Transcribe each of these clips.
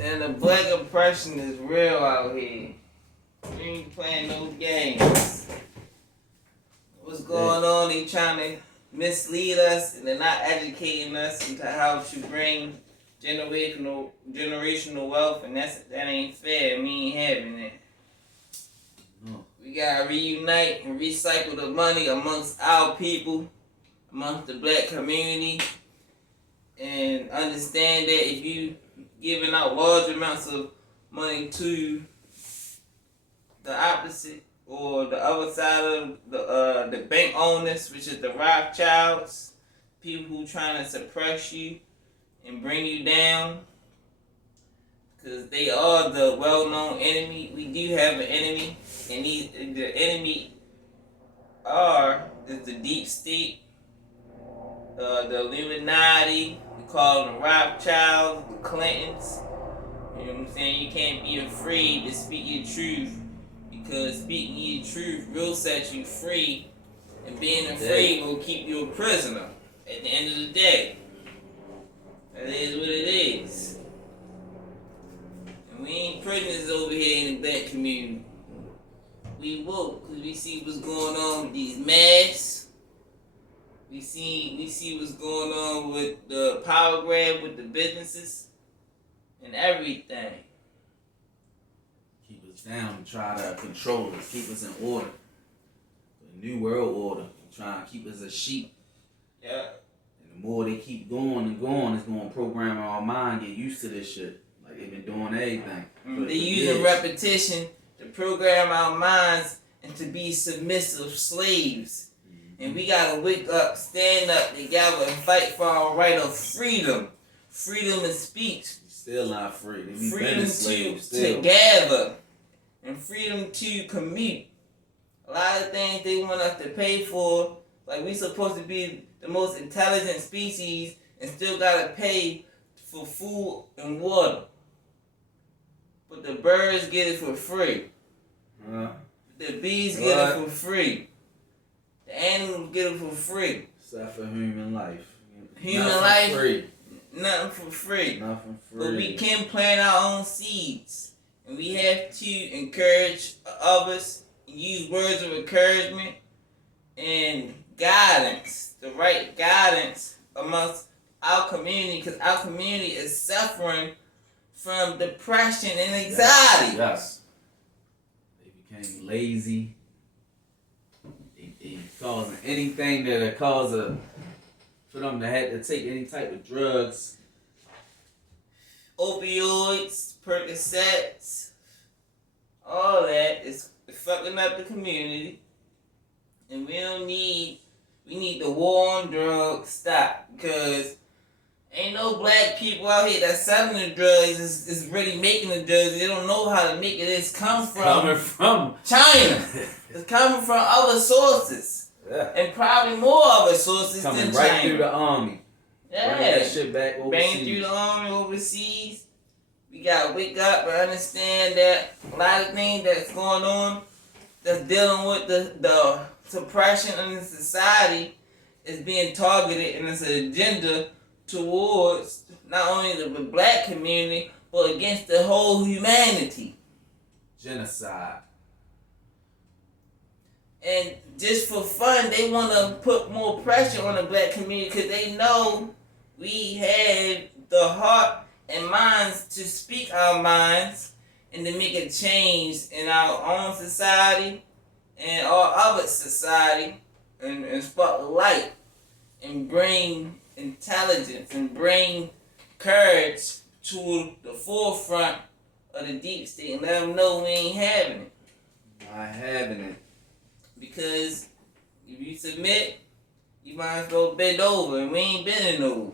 And the black oppression is real out here. We ain't playing no games. What's going on? They trying to mislead us, and they're not educating us into how to bring generational wealth, and that ain't fair. We ain't having it. No. We gotta reunite and recycle the money amongst our people, amongst the black community, and understand that if you giving out large amounts of money to the opposite or the other side of the bank owners, which is the Rothschilds, people who trying to suppress you and bring you down, because they are the well-known enemy. We do have an enemy, and the enemy is the deep state, the Illuminati. We call them the Rothschilds, the Clintons. You know what I'm saying? You can't be afraid to speak your truth, because speaking your truth will set you free, and being afraid will keep you a prisoner at the end of the day. That is what it is. And we ain't prisoners over here in the black community. We woke, because we see what's going on with these masks. We see what's going on with the power grab with the businesses and everything. Keep us down and try to control us, keep us in order. The new world order, trying to keep us as sheep. Yeah. And the more they keep going and going, it's going to program our mind, get used to this shit. Like they've been doing everything. They're using repetition to program our minds and to be submissive slaves. And we gotta wake up, stand up together, and fight for our right of freedom. Freedom of speech. Still not free. Freedom to gather. And freedom to commute. A lot of things they want us to pay for. Like, we supposed to be the most intelligent species and still gotta pay for food and water. But the birds get it for free. The bees get it for free. The animals get it for free. Except for human life. Human life, free. Nothing for free. Nothing free. But we can plant our own seeds. And we have to encourage others, use words of encouragement and guidance, the right guidance amongst our community, because our community is suffering from depression and anxiety. Yes. They became lazy. Causing anything that'll cause for them to have to take any type of drugs. Opioids, Percocets, all that is fucking up the community. And we need the war on drugs stop, because ain't no black people out here that's selling the drugs is really making the drugs. They don't know how to make it. It's coming from China. It's coming from other sources. Yeah. And probably more other sources coming than right China. Through the army. Yeah. Bring that shit back overseas. Bring through the army overseas. We gotta wake up and understand that a lot of things that's going on that's dealing with the suppression in the society is being targeted, and it's an agenda towards not only the black community but against the whole humanity. Genocide. And just for fun, they want to put more pressure on the black community, because they know we have the heart and minds to speak our minds and to make a change in our own society and our other society, and spark light and bring intelligence and bring courage to the forefront of the deep state and let them know we ain't having it. Not having it. Because if you submit, you might as well bend over, and we ain't bending over.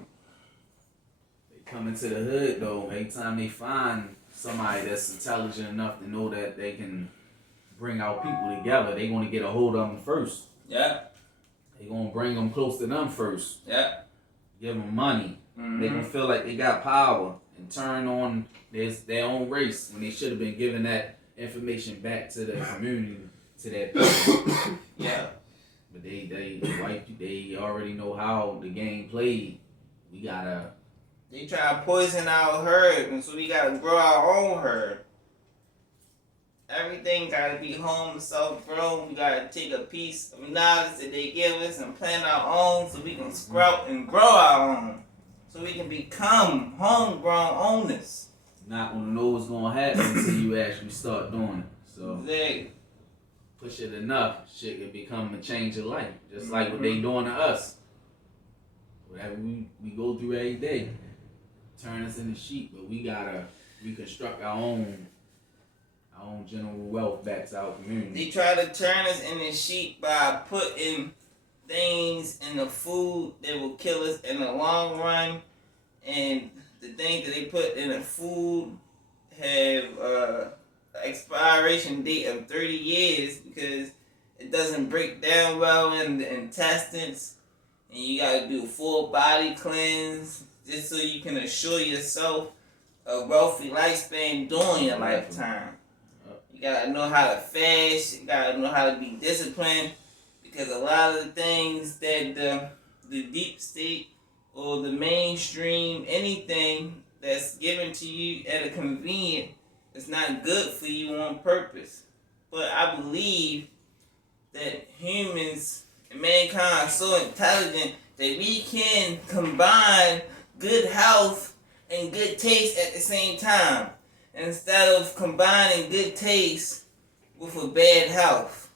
They come into the hood though. Every time they find somebody that's intelligent enough to know that they can bring our people together, they gonna get a hold of them first. Yeah. They gonna bring them close to them first. Yeah. Give them money. Mm-hmm. They gonna feel like they got power and turn on their own race when they should have been giving that information back to the community. To that person. Yeah. But they already know how the game played. We gotta They try to poison our herd, and so we gotta grow our own herd. Everything gotta be home self-grown. We gotta take a piece of knowledge that they give us and plant our own so we can sprout and grow our own. So we can become homegrown owners. Not gonna know what's gonna happen until you actually start doing it. So exactly. Push it enough, shit can become a change of life. Just like what they doing to us. Whatever we go through every day. Turn us into sheep, but we gotta reconstruct our own general wealth back to our community. They try to turn us into sheep by putting things in the food that will kill us in the long run, and the things that they put in the food have expiration date of 30 years because it doesn't break down well in the intestines, and you gotta do a full body cleanse just so you can assure yourself a wealthy lifespan during your lifetime. You gotta know how to fast, you gotta know how to be disciplined, because a lot of the things that the deep state or the mainstream, anything that's given to you at a convenient, it's not good for you on purpose. But I believe that humans and mankind are so intelligent that we can combine good health and good taste at the same time, instead of combining good taste with a bad health,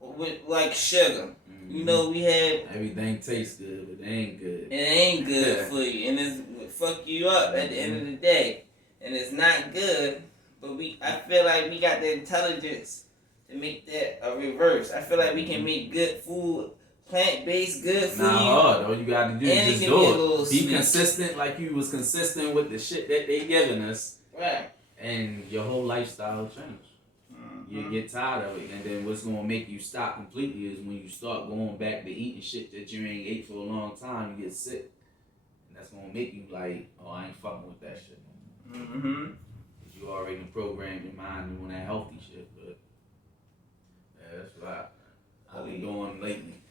with like sugar. Mm-hmm. You know, we have everything tastes good, but it ain't good. It ain't good for you, and it's fuck you up at the end of the day, and it's not good. But I feel like we got the intelligence to make that a reverse. I feel like we can make good food, plant-based good food. Not hard. All you gotta do is just do it. Be consistent, like you was consistent with the shit that they giving us. Right. And your whole lifestyle will change. Mm-hmm. You get tired of it, and then what's gonna make you stop completely is when you start going back to eating shit that you ain't ate for a long time. You get sick, and that's gonna make you like, oh, I ain't fucking with that shit. Mm-hmm. You already programmed your mind doing that healthy shit, but yeah, that's what I've been doing lately.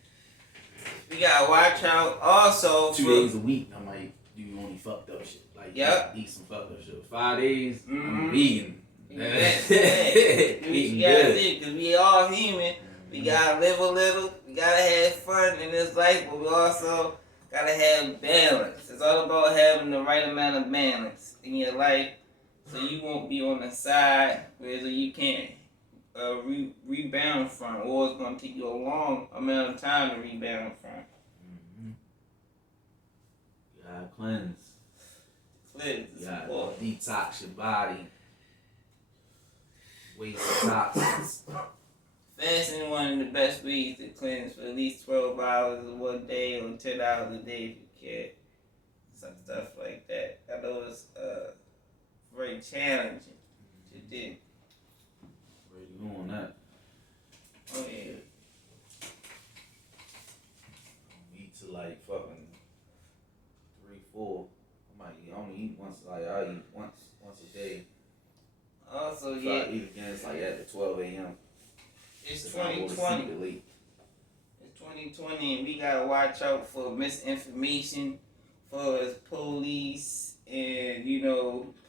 We gotta watch out also. 2 days a week, I might do only fucked up shit. Like, eat some fucked up shit. 5 days, I'm vegan. We gotta do, because we all human. We gotta live a little. We gotta have fun in this life, but we also gotta have balance. It's all about having the right amount of balance in your life, so you won't be on the side where you can't rebound from, or it's gonna take you a long amount of time to rebound from. Mm-hmm. You gotta cleanse. You gotta detox your body. Waste toxins. Fasting is one of the best ways to cleanse for at least 12 hours of one day or 10 hours a day if you can. Some stuff like that. I know it's very challenging to do. Where you going that? Oh yeah. Eat to like fucking 3, 4. I only eat once. Like I eat once a day. Also, so I eat again. It's like at 12 a.m. It's 2020. It's 2020, and we gotta watch out for misinformation, for police and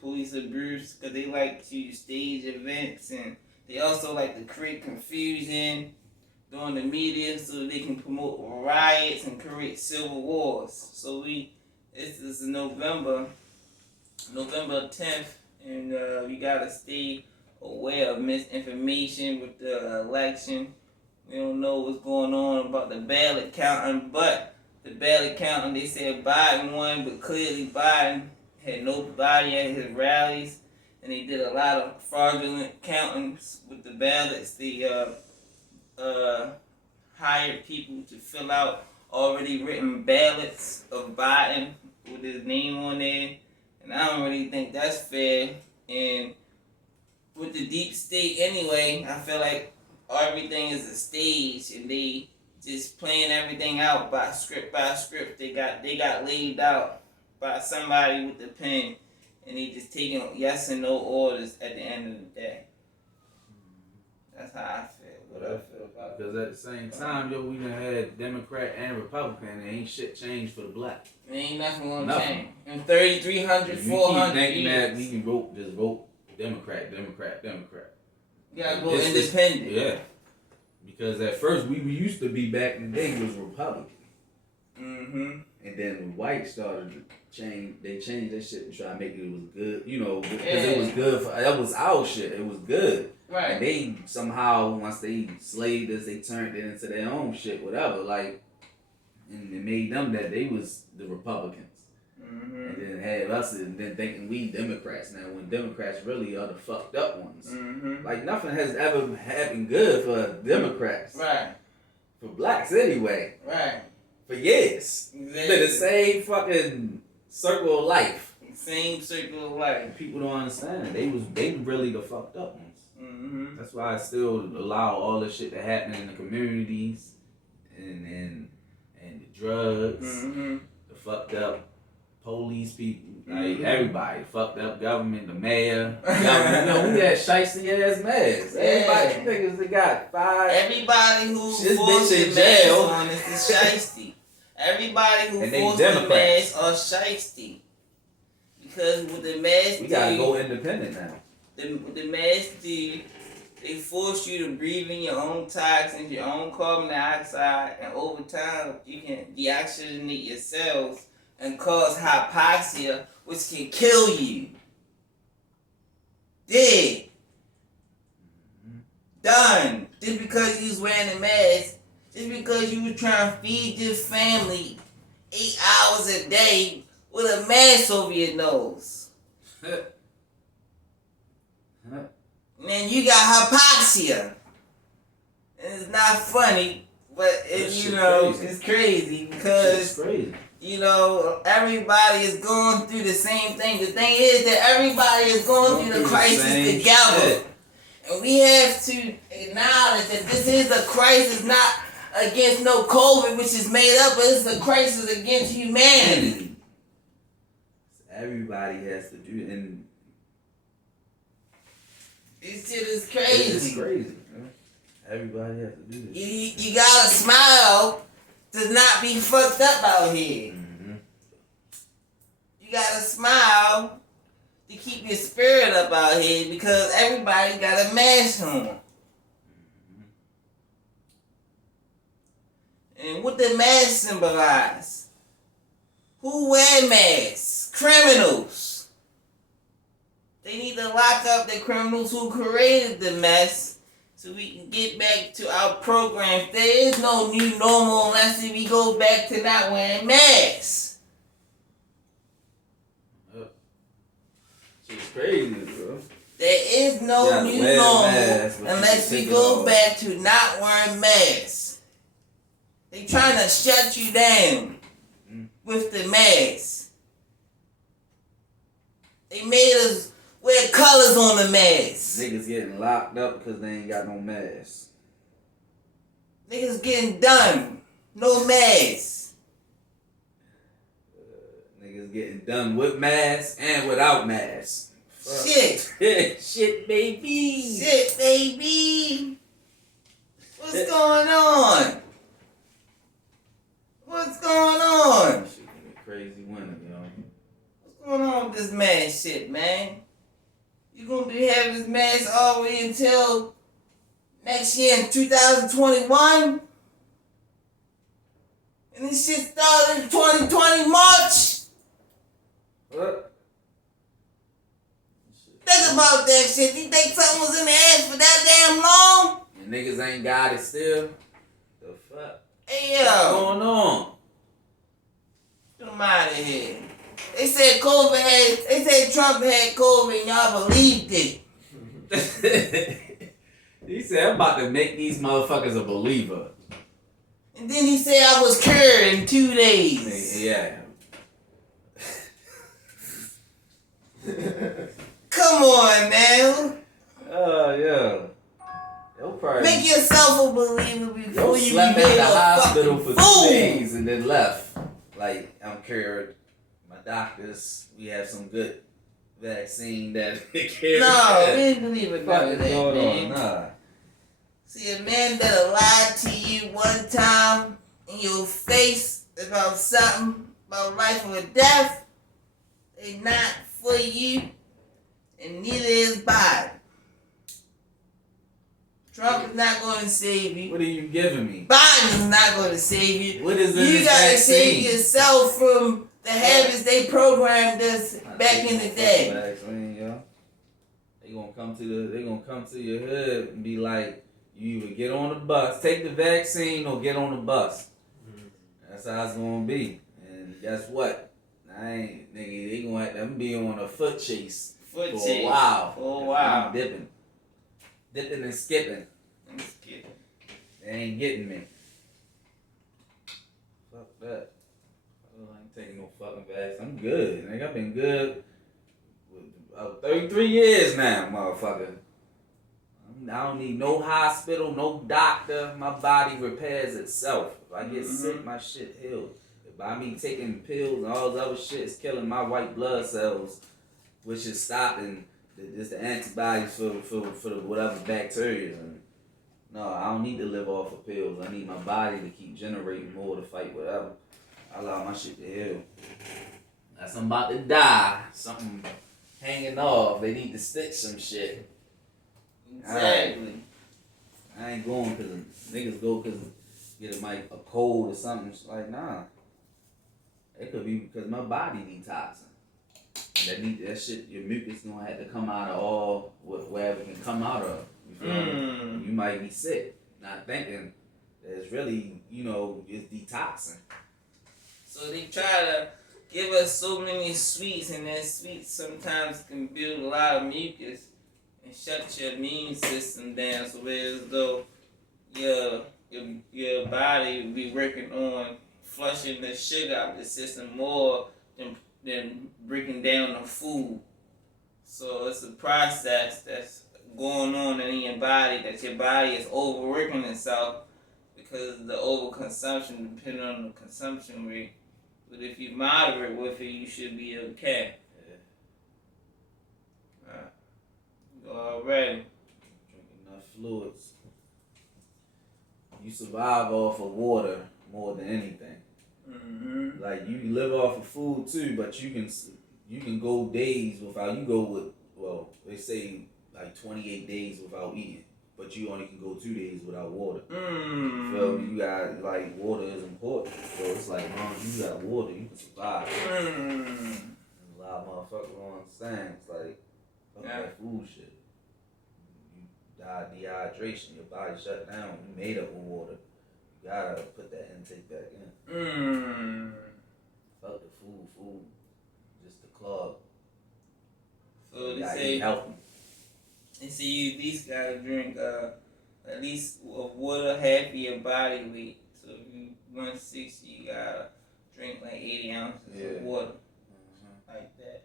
police abuse, because they like to stage events, and they also like to create confusion during the media so they can promote riots and create civil wars. So this is November 10th, and we gotta stay aware of misinformation with the election. We don't know what's going on about the ballot counting, but the ballot counting, they said Biden won, but clearly Biden had nobody at his rallies, and they did a lot of fraudulent countings with the ballots. They hired people to fill out already written ballots of Biden with his name on there, and I don't really think that's fair. And with the deep state anyway, I feel like everything is a stage, and they just playing everything out by script. They got laid out by somebody with the pen, and they just taking yes and no orders at the end of the day. That's how I feel. What what I feel. Because at the same time, yo, we done had Democrat and Republican, and ain't shit changed for the black. Ain't nothing gonna change. In 3,300, 400 thinking years. that we can just vote Democrat. You gotta go independent. Yeah. Because at first, we used to be back in the day was Republican. Mm-hmm. And then when whites started to change, they changed that shit and try to make it was good, you know, because it was good that was our shit. It was good. Right. And they somehow, once they slaved us, they turned it into their own shit, whatever. Like, and it made them that they was the Republicans. Mm-hmm. And then had us and then thinking we Democrats now, when Democrats really are the fucked up ones. Mm-hmm. Like, nothing has ever happened good for Democrats. Right. For blacks, anyway. Right. For years. Exactly. They're the same fucking circle of life. Same circle of life. People don't understand it. They really the fucked up ones. Mm-hmm. That's why I still allow all this shit to happen in the communities and the drugs, Mm-hmm. the fucked up police people, like everybody, fucked up government, the mayor, government. You know, we had shiesty ass mayors. Everybody niggas they got 5. Everybody who This forced bitch the in jail. mask on is the shiesty. Everybody who And they forced the Democrats. mask are shiesty. Because with the mask We gotta go independent now. With the mask do, they force you to breathe in your own toxins, your own carbon dioxide, and over time you can deoxygenate your cells and cause hypoxia, which can kill you. Dead. Done. Just because you was wearing a mask, just because you was trying to feed your family 8 hours a day with a mask over your nose. And then you got hypoxia. And it's not funny, but it's crazy because you know, everybody is going through the same thing. The thing is that everybody is going through the crisis together. And we have to acknowledge that this is a crisis not against no COVID, which is made up, but it's a crisis against humanity. Everybody has to do it. And this shit is crazy. It's crazy, man. Everybody has to do this. You gotta smile to not be fucked up out here. Mm-hmm. You gotta smile to keep your spirit up out here because everybody got a mask on. Mm-hmm. And what the mask symbolize? Who wear masks? Criminals. They need to lock up the criminals who created the mess so we can get back to our program. There is no new normal unless we go back to not wearing masks. It's crazy, bro. There is no new normal unless we go back to not wearing masks. They trying to shut you down with the mask. They made us wear colors on the mask. Niggas getting locked up because they ain't got no mask. Niggas getting done. No mask. Niggas getting done with masks and without masks. Shit. Shit, baby. Shit, baby. What's going on? What's going on? Shit, crazy winter, yo. What's going on with this mask shit, man? You gonna be having this mask all the way until next year in 2021? And this shit started in 2020 March? What? Think about that shit. You think something was in the ass for that damn long? And niggas ain't got it still? The fuck? Hey, What's yo. going on? Get them out of here. They said Trump had COVID and y'all believed it. He said, I'm about to make these motherfuckers a believer. And then he said I was cured in 2 days. Yeah. Come on, man. Oh, yeah. Make yourself a believer before you be slept made at the a hospital fucking for fool. 2 days and then left. Like, I'm cured. My doctors, we have some good vaccine that cured. No, we didn't believe in none of that, man. Nah. See, a man that'll lie to you one time in your face about something, about life or death, they not for you, and neither is Biden. Trump is not going to save you. What are you giving me? Biden is not going to save you. What is You gotta save yourself from the habits they programmed us back in the day. Vaccine, yo. They gonna come to your hood and be like, you either get on the bus, take the vaccine, or get on the bus. That's how it's gonna be. And guess what? They gonna have to be on a foot chase for a while. I'm dipping and skipping. They ain't getting me. Fuck that. I ain't taking no fucking vaccine. I'm good. Nigga, I've been good with 33 years now, motherfucker. I don't need no hospital, no doctor. My body repairs itself. If I get sick, my shit heals. By me taking pills and all this other shit is killing my white blood cells, which is stopping the antibodies for the whatever bacteria. And no, I don't need to live off of pills. I need my body to keep generating more to fight whatever. I allow my shit to heal. That's I'm about to die. Something hanging off. They need to stitch some shit. Exactly. I ain't going because niggas go because get a cold or something. It's like, nah. It could be because my body detoxing. That shit, your mucus gonna have to come out of all wherever it can come out of. You feel me? You might be sick, not thinking that it's really, it's detoxing. So they try to give us so many sweets, and that sweets sometimes can build a lot of mucus and shut your immune system down. So as though your body will be working on flushing the sugar out of the system more than breaking down the food. So it's a process that's going on in your body, that your body is overworking itself because of the overconsumption, depending on the consumption rate. But if you're moderate with it, you should be okay. Already. Drink enough fluids. You survive off of water more than anything. Mm-hmm. Like you live off of food too, but you can go days without. You go with they say like 28 days without eating, but you only can go 2 days without water. Mm. So you got like water is important. So it's like, you got water, you can survive. A lot of motherfuckers don't understand. It's like fuck that food shit. You die of dehydration. Your body shut down. You made up with water. You gotta put that intake back in. Fuck the food. Just the club. So they say healthy. They say you at least gotta drink at least of water half of your body weight. So if you 160, you gotta drink like 80 ounces of water. Like that.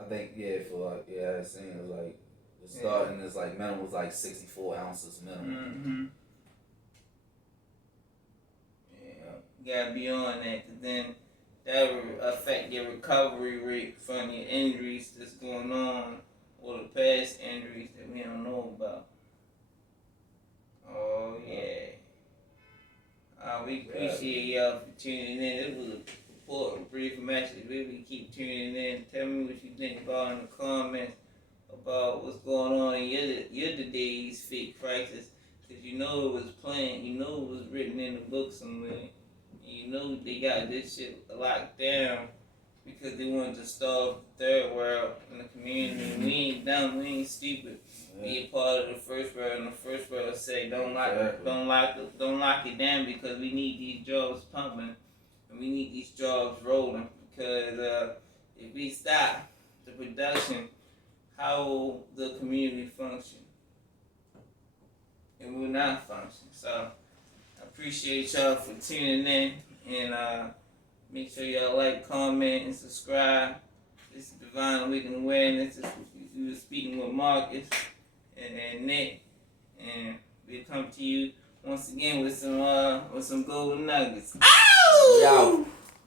I think I seen it was like the starting is like minimum was like 64 ounces minimum. You gotta be on that, cause then that will affect your recovery rate from your injuries that's going on, or the past injuries that we don't know about. Oh yeah. We appreciate y'all for tuning in. It was a important brief message. Really keep tuning in. Tell me what you think about in the comments about what's going on in your today's fake crisis. Cause you know it was planned. You know it was written in the book somewhere. You know they got this shit locked down because they wanted to starve the third world in the community. We ain't dumb, we ain't stupid. Be a part of the first world, and the first world say don't lock it down because we need these jobs pumping and we need these jobs rolling. Because if we stop the production, how will the community function? It will not function. So I appreciate y'all for tuning in, and make sure y'all like, comment, and subscribe. This is Divine Week in Awareness. We were speaking with Marcus and Nick, and we'll come to you once again with some golden nuggets. Ow! Yo.